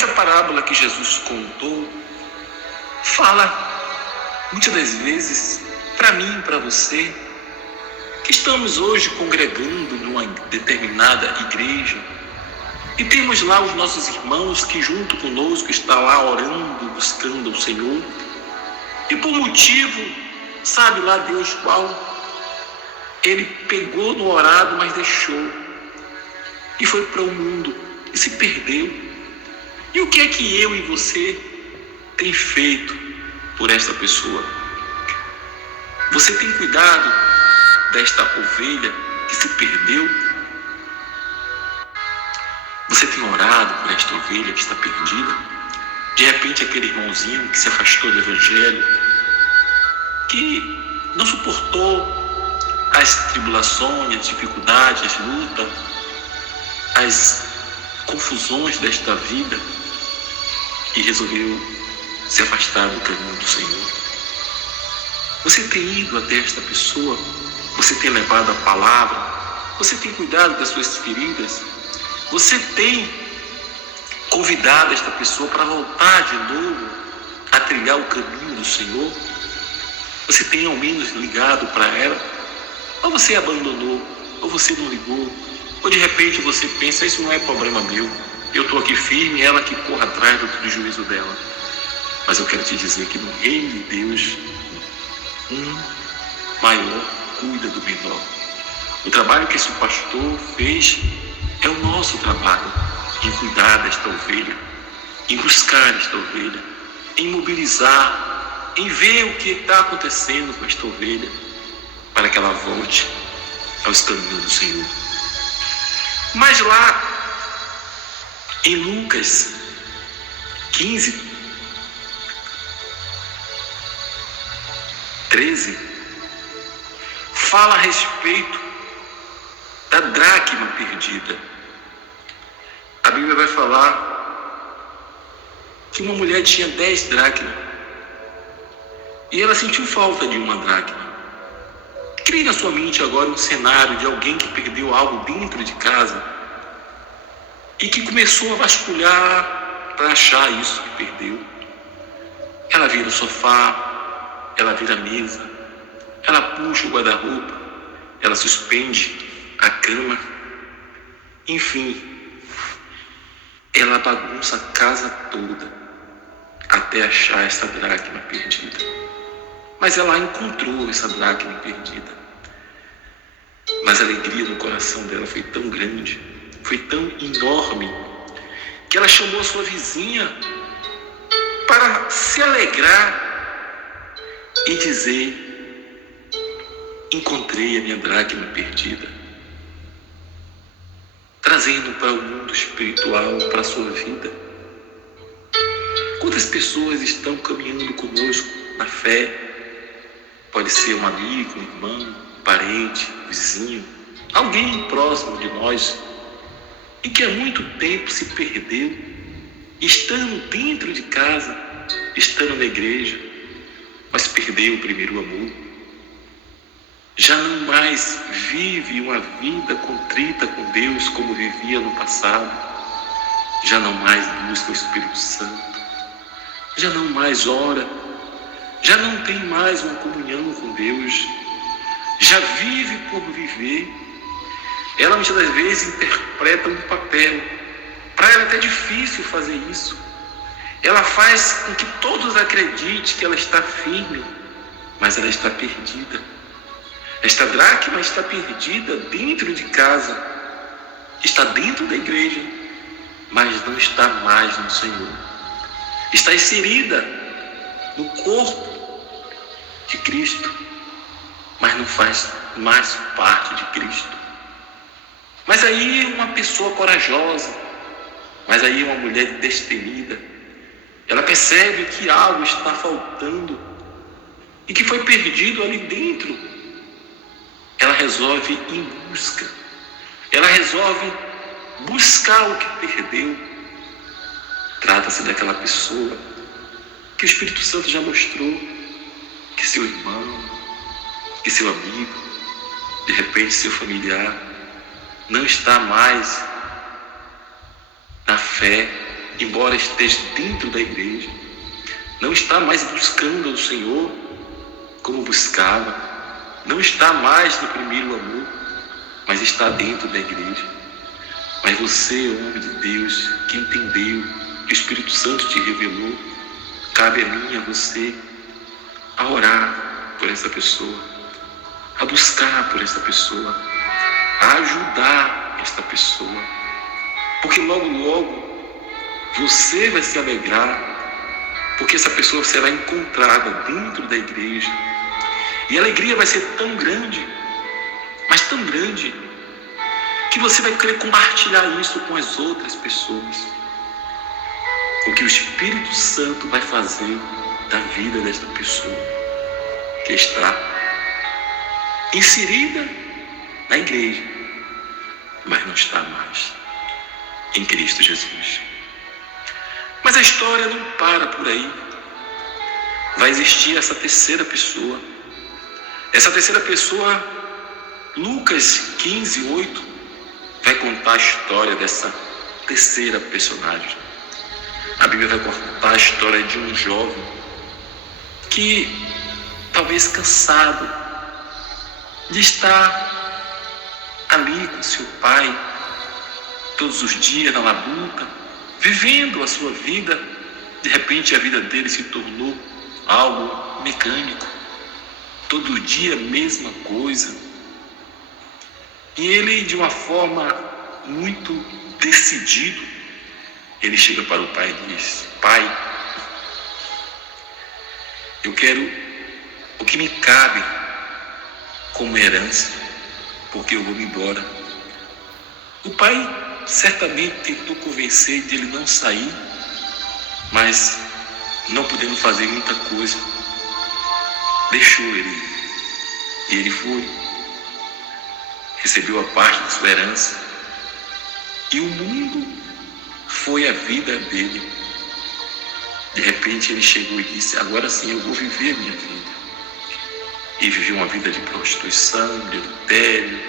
essa parábola que Jesus contou fala muitas das vezes para mim e para você, que estamos hoje congregando numa determinada igreja e temos lá os nossos irmãos que junto conosco estão lá orando, buscando o Senhor, e por motivo, sabe lá Deus qual, ele pegou no orado, mas deixou e foi para o mundo e se perdeu. E o que é que eu e você tem feito por esta pessoa? Você tem cuidado desta ovelha que se perdeu? Você tem orado por esta ovelha que está perdida? De repente aquele irmãozinho que se afastou do Evangelho, que não suportou as tribulações, as dificuldades, as lutas, as confusões desta vida e resolveu se afastar do caminho do Senhor. Você tem ido até esta pessoa? Você tem levado a palavra? Você tem cuidado das suas feridas? Você tem convidado esta pessoa para voltar de novo a trilhar o caminho do Senhor? Você tem ao menos ligado para ela? Ou você abandonou? Ou você não ligou? Ou de repente você pensa, isso não é problema meu, eu estou aqui firme, ela que corra atrás do prejuízo dela. Mas eu quero te dizer que no reino de Deus, um maior cuida do menor. O trabalho que esse pastor fez é o nosso trabalho, em cuidar desta ovelha, em buscar esta ovelha, em mobilizar, em ver o que está acontecendo com esta ovelha, para que ela volte aos caminhos do Senhor. Mas lá, em Lucas 15, 13, fala a respeito da dracma perdida. A Bíblia vai falar que uma mulher tinha 10 dracmas e ela sentiu falta de uma dracma. Crie na sua mente agora um cenário de alguém que perdeu algo dentro de casa e que começou a vasculhar para achar isso que perdeu. Ela vira o sofá, ela vira a mesa, ela puxa o guarda-roupa, ela suspende a cama, enfim, ela bagunça a casa toda até achar essa dracma perdida. Mas ela encontrou essa dracma perdida. Mas a alegria no coração dela foi tão grande, foi tão enorme, que ela chamou a sua vizinha para se alegrar e dizer: encontrei a minha dracma perdida. Trazendo para o mundo espiritual, para a sua vida. Quantas pessoas estão caminhando conosco na fé? Pode ser um amigo, um irmão, um parente, um vizinho, alguém próximo de nós, e que há muito tempo se perdeu, estando dentro de casa, estando na igreja, mas perdeu o primeiro amor. Já não mais vive uma vida contrita com Deus como vivia no passado. Já não mais busca o Espírito Santo. Já não mais ora. Já não tem mais uma comunhão com Deus. Já vive por viver. Ela muitas das vezes interpreta um papel. Para ela é até difícil fazer isso. Ela faz com que todos acreditem que ela está firme, mas ela está perdida. Esta dracma está perdida dentro de casa, está dentro da igreja, mas não está mais no Senhor. Está inserida no corpo de Cristo, mas não faz mais parte de Cristo. Mas aí uma pessoa corajosa, mas aí uma mulher destemida, ela percebe que algo está faltando e que foi perdido ali dentro. Ela resolve ir em busca. Ela resolve buscar o que perdeu. Trata-se daquela pessoa que o Espírito Santo já mostrou que seu irmão, que seu amigo, de repente seu familiar, não está mais na fé, embora esteja dentro da igreja, não está mais buscando ao Senhor como buscava, não está mais no primeiro amor, mas está dentro da igreja. Mas você, homem de Deus, que entendeu, que o Espírito Santo te revelou, cabe a mim e a você a orar por essa pessoa, a buscar por essa pessoa, a ajudar esta pessoa, porque logo, logo você vai se alegrar, porque essa pessoa será encontrada dentro da igreja, e a alegria vai ser tão grande, mas tão grande, que você vai querer compartilhar isso com as outras pessoas. O que o Espírito Santo vai fazer da vida desta pessoa que está inserida na igreja, mas não está mais em Cristo Jesus. Mas a história não para por aí. Vai existir essa terceira pessoa. Essa terceira pessoa, Lucas 15:8, vai contar a história dessa terceira personagem. A Bíblia vai contar a história de um jovem que, talvez cansado de estar ali com seu pai, todos os dias na labuta, vivendo a sua vida, de repente a vida dele se tornou algo mecânico, todo dia a mesma coisa. E ele, de uma forma muito decidida, ele chega para o pai e diz: pai, eu quero o que me cabe como herança, porque eu vou me embora. O pai certamente tentou convencer de ele não sair, mas não podendo fazer muita coisa, deixou ele ir. E ele foi, recebeu a parte da sua herança, e o mundo foi a vida dele. De repente ele chegou e disse: agora sim eu vou viver a minha vida. E viveu uma vida de prostituição, de adultério,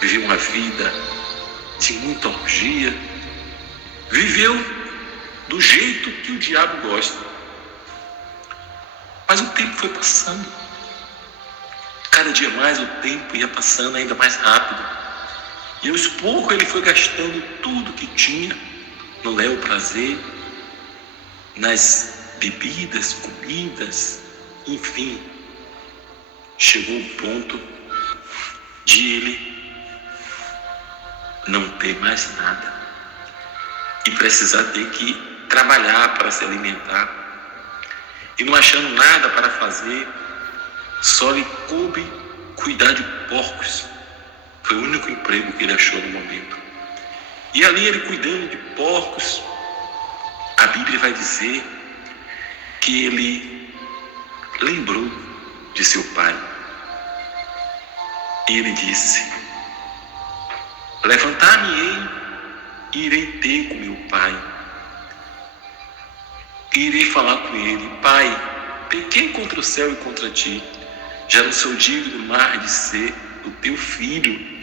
viveu uma vida de muita orgia, viveu do jeito que o diabo gosta. Mas o tempo foi passando, cada dia mais o tempo ia passando ainda mais rápido, e aos poucos ele foi gastando tudo que tinha no léu prazer, nas bebidas, comidas, enfim. Chegou o ponto de ele não ter mais nada e precisar ter que trabalhar para se alimentar, e não achando nada para fazer, só lhe coube cuidar de porcos. Foi o único emprego que ele achou no momento. E ali ele cuidando de porcos, a Bíblia vai dizer que ele lembrou de seu pai. E ele disse: levantar-me-ei e irei ter com meu pai. E irei falar com ele: pai, pequei contra o céu e contra ti, já não sou digno mais de ser o teu filho.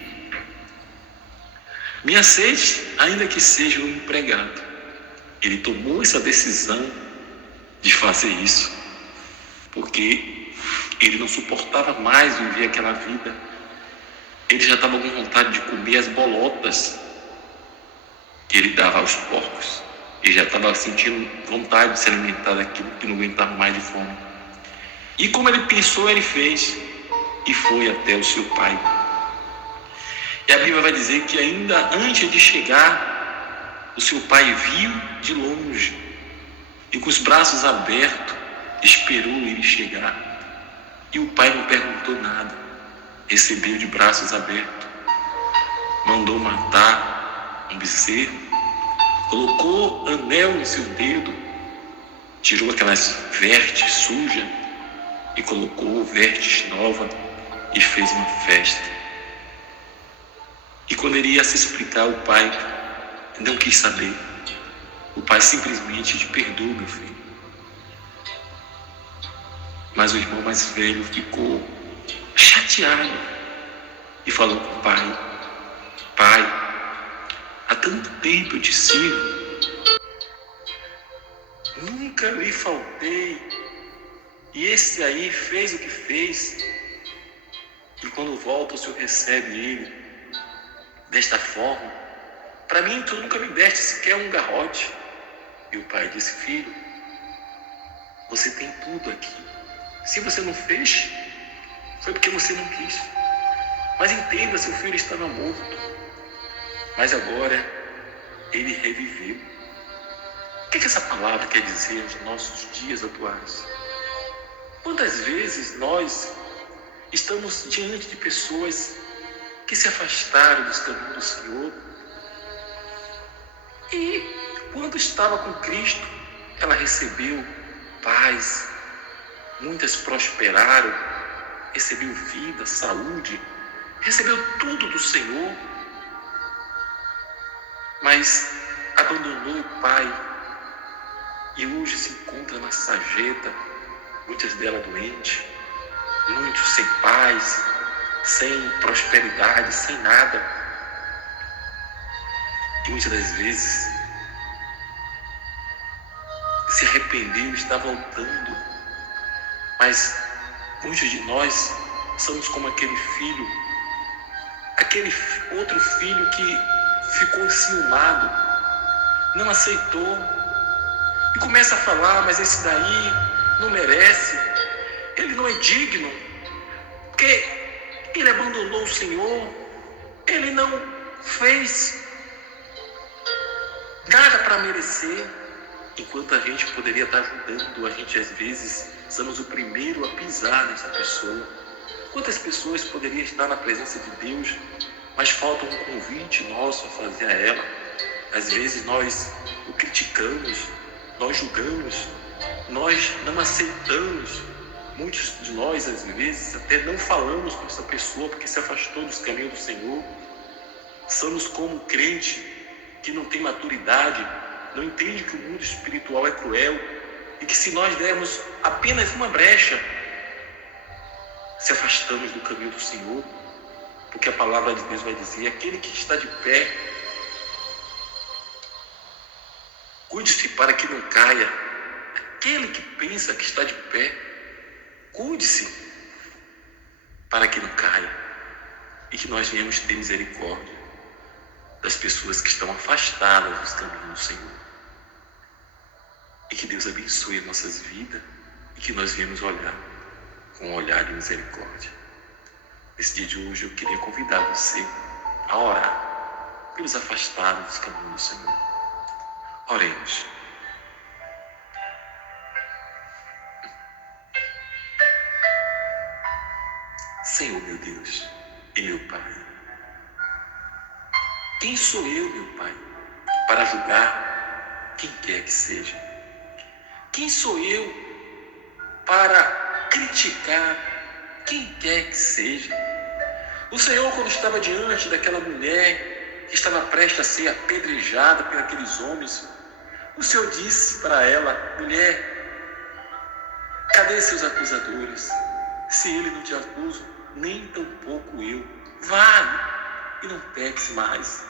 Me aceite, ainda que seja um empregado. Ele tomou essa decisão de fazer isso, porque ele não suportava mais viver aquela vida. Ele já estava com vontade de comer as bolotas que ele dava aos porcos. Ele já estava sentindo vontade de se alimentar daquilo que não aguentava mais de fome. E como ele pensou, ele fez, e foi até o seu pai. E a Bíblia vai dizer que ainda antes de chegar, o seu pai viu de longe e com os braços abertos esperou ele chegar. E o pai não perguntou nada, recebeu de braços abertos, mandou matar um bezerro, colocou anel no seu dedo, tirou aquelas vestes sujas e colocou vestes novas e fez uma festa. E quando ele ia se explicar, o pai não quis saber. O pai simplesmente: te perdoo, meu filho. Mas o irmão mais velho ficou chateado e falou com o pai: pai, há tanto tempo eu te sirvo nunca lhe faltei. E esse aí fez o que fez. E quando volta, o Senhor recebe ele desta forma. Para mim, tu nunca me deste sequer um garrote. E o pai disse: filho, você tem tudo aqui. Se você não fez, foi porque você não quis. Mas entenda, seu filho estava morto. Mas agora ele reviveu. O que essa palavra quer dizer aos nossos dias atuais? Quantas vezes nós estamos diante de pessoas que se afastaram dos caminhos do Senhor, e quando estava com Cristo, ela recebeu paz, muitas prosperaram, recebeu vida, saúde, recebeu tudo do Senhor, mas abandonou o Pai e hoje se encontra na sarjeta, muitas delas doentes, muitos sem paz, sem prosperidade, sem nada. E muitas das vezes se arrependeu, está voltando. Mas muitos de nós somos como aquele filho, aquele outro filho que ficou enciumado, não aceitou e começa a falar: mas esse daí não merece, ele não é digno, porque ele abandonou o Senhor, ele não fez nada para merecer. Enquanto a gente poderia estar ajudando, a gente às vezes somos o primeiro a pisar nessa pessoa. Quantas pessoas poderiam estar na presença de Deus, mas falta um convite nosso a fazer a ela. Às vezes nós o criticamos, nós julgamos, nós não aceitamos. Muitos de nós, às vezes, até não falamos com essa pessoa porque se afastou dos caminhos do Senhor. Somos como um crente que não tem maturidade, não entende que o mundo espiritual é cruel e que se nós dermos apenas uma brecha, se afastamos do caminho do Senhor, porque a palavra de Deus vai dizer: aquele que está de pé, cuide-se para que não caia. Aquele que pensa que está de pé, cuide-se para que não caia. E que nós venhamos ter misericórdia das pessoas que estão afastadas dos caminhos do Senhor. E que Deus abençoe as nossas vidas e que nós venhamos olhar com um olhar de misericórdia. Nesse dia de hoje eu queria convidar você a orar pelos afastados dos caminhos do Senhor. Oremos. Senhor, meu Deus e meu Pai, quem sou eu, meu Pai, para julgar quem quer que seja? Quem sou eu para criticar quem quer que seja? O Senhor, quando estava diante daquela mulher que estava prestes a ser apedrejada por aqueles homens, o Senhor disse para ela: mulher, cadê seus acusadores? Se ele não te acusa, nem tampouco eu. Vá e não peques mais.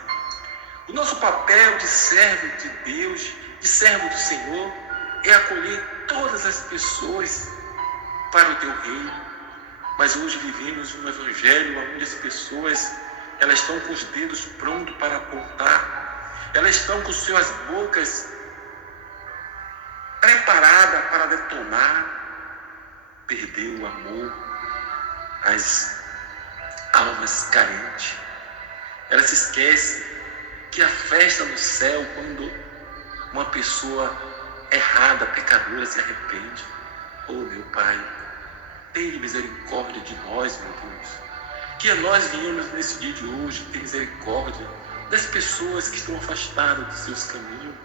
O nosso papel de servo de Deus, de servo do Senhor, é acolher todas as pessoas para o teu reino. Mas hoje vivemos um evangelho onde as pessoas, elas estão com os dedos prontos para apontar, elas estão com suas bocas preparadas para detonar. Perdeu o amor às almas carentes. Ela se esquece que a festa no céu, quando uma pessoa errada, pecadora, se arrepende. Oh, meu Pai, tenha misericórdia de nós, meu Deus. Que nós venhamos nesse dia de hoje ter misericórdia das pessoas que estão afastadas dos seus caminhos.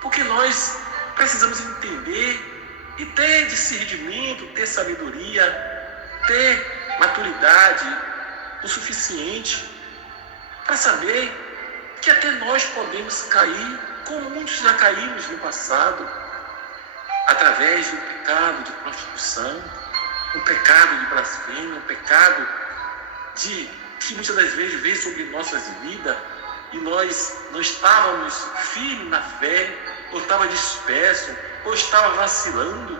Porque nós precisamos entender e ter discernimento, ter sabedoria, ter maturidade o suficiente para saber que até nós podemos cair, como muitos já caímos no passado, através do pecado de prostituição, um pecado de blasfêmia, um pecado que muitas das vezes veio sobre nossas vidas e nós não estávamos firmes na fé, ou estava disperso, ou estava vacilando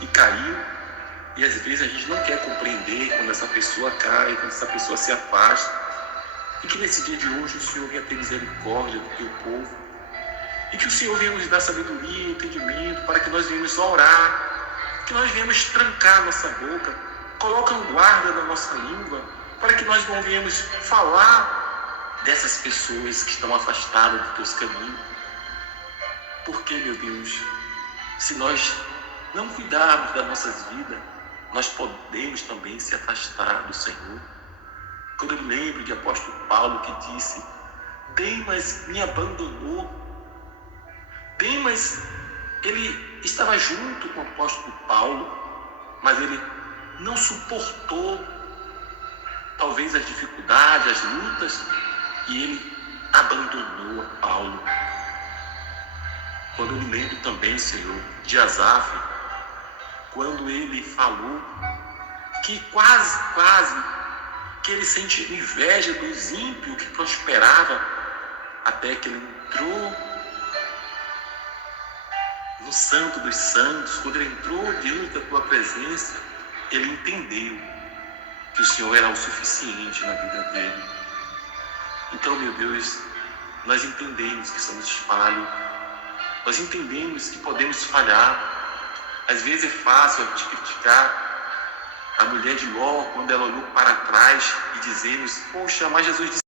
e caiu. E às vezes a gente não quer compreender quando essa pessoa cai, quando essa pessoa se afasta. E que nesse dia de hoje o Senhor venha ter misericórdia do teu povo. E que o Senhor venha nos dar sabedoria e entendimento para que nós venhamos orar, que nós venhamos trancar nossa boca, coloca um guarda na nossa língua, para que nós não venhamos falar dessas pessoas que estão afastadas dos teus caminhos. Porque, meu Deus, se nós não cuidarmos das nossas vidas, nós podemos também se afastar do Senhor. Quando eu me lembro de apóstolo Paulo que disse: Demas me abandonou. Demas, ele estava junto com o apóstolo Paulo, mas ele não suportou talvez as dificuldades, as lutas, e ele abandonou a Paulo. Quando eu me lembro também, Senhor, de Asaf, quando ele falou que quase que ele sente inveja dos ímpios que prosperavam, até que ele entrou no Santo dos Santos. Quando ele entrou diante da tua presença, ele entendeu que o Senhor era o suficiente na vida dele. Então, meu Deus, nós entendemos que somos falhos, nós entendemos que podemos falhar. Às vezes é fácil a gente criticar a mulher de Ló quando ela olhou para trás e dizemos: poxa, mas Jesus disse